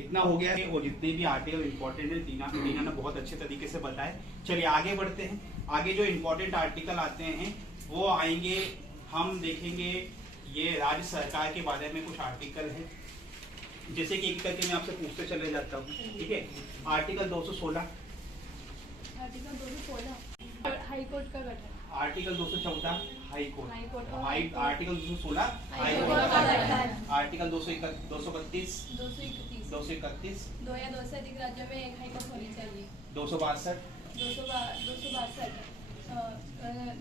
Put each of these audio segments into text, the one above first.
इतना हो गया है। वो जितने भी आर्टिकल इंपॉर्टेंट है टीना ने बहुत अच्छे तरीके से बताए। चलिए आगे बढ़ते हैं। आगे जो इम्पोर्टेंट आर्टिकल आते हैं वो आएंगे, हम देखेंगे ये राज्य सरकार के बारे में कुछ आर्टिकल है, जैसे कि एक करके मैं आपसे पूछते चले जाता हूँ। ठीक है, आर्टिकल 216 हाई कोर्ट का गठन, article 214 high court, article 216 high high court, court का गठन, आर्टिकल 231 231 231 दो या दो से अधिक राज्यों में एक हाई कोर्ट होनी चाहिए, 262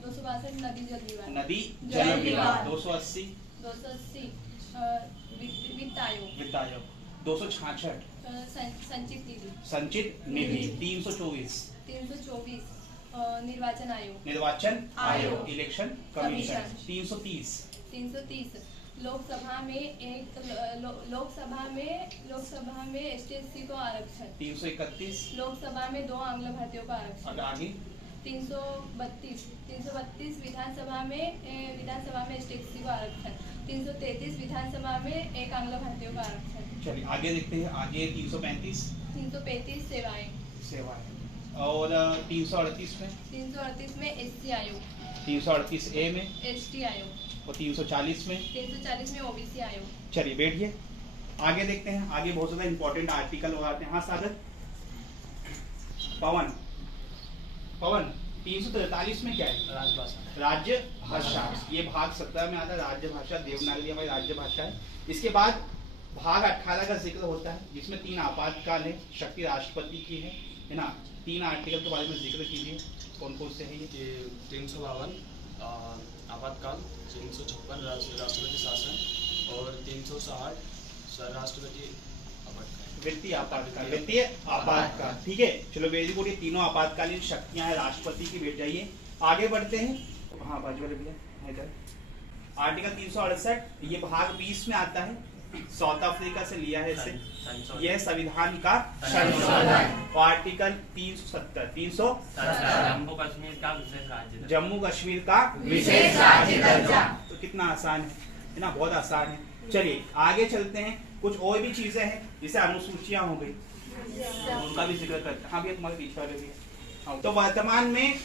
262 नदी जल विवाद, नदी जल विवाद, 280 वित्त आयोग, 266 संचित निधि, 324 निर्वाचन आयोग, इलेक्शन कमीशन, 330 लोकसभा में एसटी को आरक्षण, 331 लोकसभा में 2 आंग्ल भारतीयों का आरक्षण, आगे 332 विधानसभा में एसटी को आरक्षण, 333 विधानसभा में 1 आंग्ल भारतीयों का आरक्षण। चलिए आगे देखते हैं। आगे 335 सेवाएं और 338 में एससी आयोग, 338 ए में एसटी आयोग और 340 में ओबीसी आयोग। चलिए बैठिए, आगे देखते हैं। आगे बहुत ज्यादा इंपॉर्टेंट आर्टिकल हो आते हैं। हाँ सागर, पवन 343 में क्या है? राज्य भाषा। ये भाग 17 में आता है, राज्य भाषा देवनागरी हमारी राज्य भाषा है। इसके बाद भाग 18 का जिक्र होता है जिसमें 3 आपातकाल है, शक्ति राष्ट्रपति की है ना। 3 आर्टिकल के बारे में जिक्र कीजिए, कौन कौन से है ये? 352 आपातकाल, 356 राष्ट्रपति शासन और 360 राष्ट्रपति वित्तीय आपातकाल। ठीक है, चलो वेरी गुड। ये तीनों आपातकालीन शक्तियां हैं राष्ट्रपति की। बैठ जाइए, आगे बढ़ते हैं। हाँ बाजू वाले भैया इधर। आर्टिकल 368 ये भाग 20 में आता है, साउथ अफ्रीका से लिया है इसे। यह संविधान का संशोधन। आर्टिकल 370 जम्मू कश्मीर का विशेष राज्य दर्जा। तो कितना आसान है ना, बहुत आसान है। चलिए आगे चलते हैं। कुछ और भी चीजें हैं जैसे अनुसूचियां हो गई, उनका भी जिक्र करते हैं। हाँ भैया तुम्हारे पीछे वाले भी। तो वर्तमान में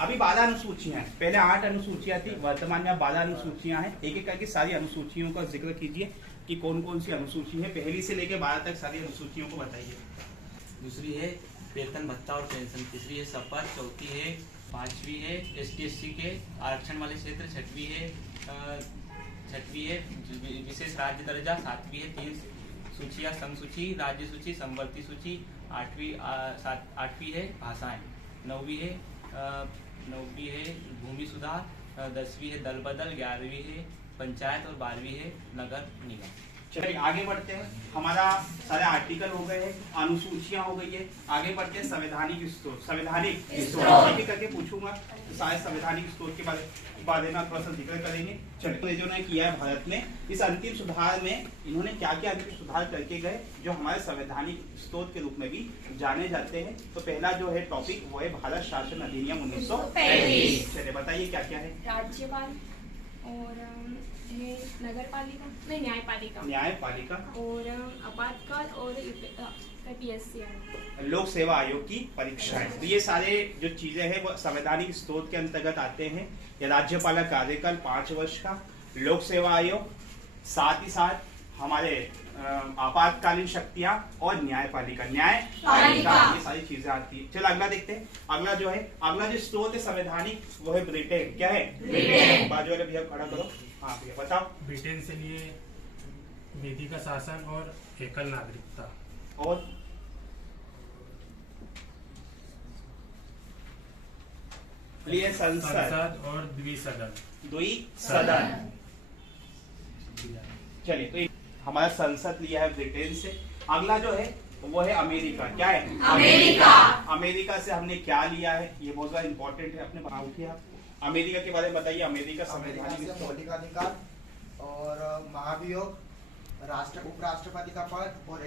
अभी 12 अनुसूचियां हैं, पहले 8 अनुसूचियां थी, वर्तमान में 12 अनुसूचियां हैं। एक एक करके सारी अनुसूचियों का जिक्र कीजिए कि कौन कौन सी अनुसूची है, पहली से लेकर 12 तक सारी अनुसूचियों को बताइए। दूसरी है वेतन भत्ता और पेंशन, तीसरी है शपथ, चौथी है, 5वीं है ST/SC के आरक्षण वाले क्षेत्र, 6वीं है विशेष राज्य दर्जा, 7वीं है 3 सूचियां, समसूची, राज्य सूची, समवर्ती सूची, 8वीं है भाषाएं, 9वीं है भूमि सुधार, 10वीं है दल बदल, 11वीं है पंचायत और 12वीं है नगर निगम। चलिए आगे बढ़ते हैं। हमारा सारे आर्टिकल हो गए हैं, अनुसूचियां हो गई है। आगे बढ़ते हैं संवैधानिक स्रोत। एक एक करके पूछूंगा तो सारे संवैधानिक स्रोत के बारे में थोड़ा सा जिक्र करेंगे। चलिए जो ने किया है भारत में, इस अंतिम सुधार में इन्होंने क्या क्या अंतिम सुधार करके गए जो हमारे संवैधानिक स्रोत के रूप में भी जाने जाते हैं। तो पहला जो है टॉपिक वो है भारत शासन अधिनियम 1935। चलिए बताइए क्या क्या है। राज्यपाल और न्यायपालिका और आपातकाल और PSC लोक सेवा आयोग की परीक्षाएं। तो ये सारे जो चीजें हैं वो संवैधानिक स्रोत के अंतर्गत आते हैं। या राज्यपाल कार्यकाल 5 वर्ष का, लोक सेवा आयोग, साथ ही साथ हमारे आपातकालीन शक्तियां और न्यायपालिका ये सारी चीजें आती है। चलो अगला देखते हैं। अगला जो स्रोत है संवैधानिक वो है ब्रिटेन। क्या है? ब्रिटेन। बाजू वाले भैया खड़ा करो। हाँ भैया बताओ। ब्रिटेन से लिए विधि का शासन और एकल नागरिकता, और लिए संसद और द्विसदन। चलिए तो हमारा संसद लिया है ब्रिटेन से। अगला जो है वो है अमेरिका। क्या है? अमेरिका से हमने क्या लिया है, ये बहुत ज्यादा इंपॉर्टेंट है। अपने उठिए आप अमेरिका के बारे में बताइए। अमेरिका संवैधानिक मौलिक अधिकार और महाभियोग, उपराष्ट्रपति का पद और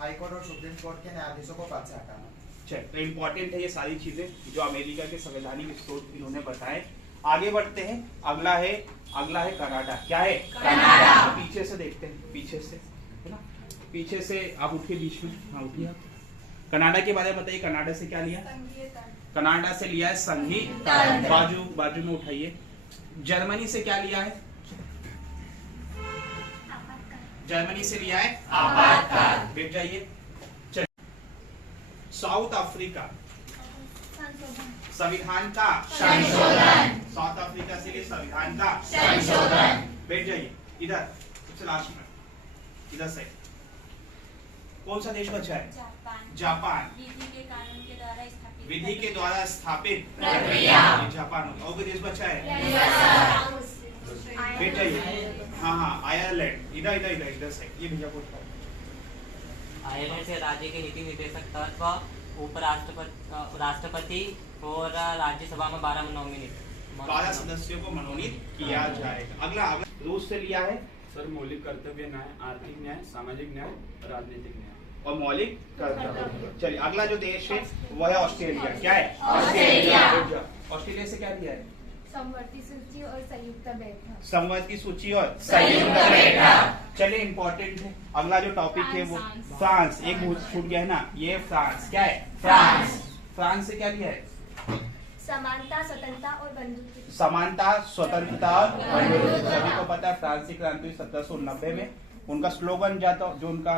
हाईकोर्ट और सुप्रीम कोर्ट के न्यायाधीशों को पद से हटाना। चलिए तो इम्पोर्टेंट है ये सारी चीजें जो अमेरिका के संवैधानिक स्रोत इन्होंने बताए। आगे बढ़ते हैं। अगला है कनाडा। क्या है? कनाडा। पीछे से देखते हैं, पीछे से है ना। पीछे से आप उठिए बीच में, हाँ उठिए आप। कनाडा के बारे में बताइए, कनाडा से क्या लिया? कनाडा से लिया है संगीत, बाजू में उठाइए। जर्मनी से क्या लिया है? जर्मनी से लिया है आपातकाल। बैठ जाइए। साउथ अफ्रीका, संविधान का संशोधन। साउथ अफ्रीका से लिए संविधान का संशोधन। बैठ जाइए इधर, सबसे लास्ट में इधर से। कौन सा देश बचा है? जापान। विधि के द्वारा स्थापित प्रक्रिया जापान। और कोई देश बचा है? बैठ जाइए। हाँ आयरलैंड। इधर से ये भैया को आयरलैंड से राज्य के नीति निर्देशक तत्व उपराष्ट्रपति राष्ट्रपति और राज्यसभा में 12 नॉमिनेट 12 सदस्यों को मनोनीत किया जाएगा। अगला रूस से लिया है सर मौलिक कर्तव्य न्याय, आर्थिक न्याय, सामाजिक न्याय, राजनीतिक न्याय और मौलिक कर्तव्य। चलिए अगला जो देश है वो है ऑस्ट्रेलिया। क्या है? ऑस्ट्रेलिया से क्या लिया है? समवर्ती सूची और संयुक्त बैठक। समवर्ती सूची और संयुक्त बैठक। चलिए इंपॉर्टेंट है। अगला जो टॉपिक है वो फ्रांस। एक छूट गया है ना, ये फ्रांस। क्या है? फ्रांस से क्या लिया है? समानता, स्वतंत्रता और बंधुत्व। समानता, स्वतंत्रता और बंधुत्व। सभी को पता है फ्रांस की क्रांति हुई 1790 में। उनका स्लोगन जो उनका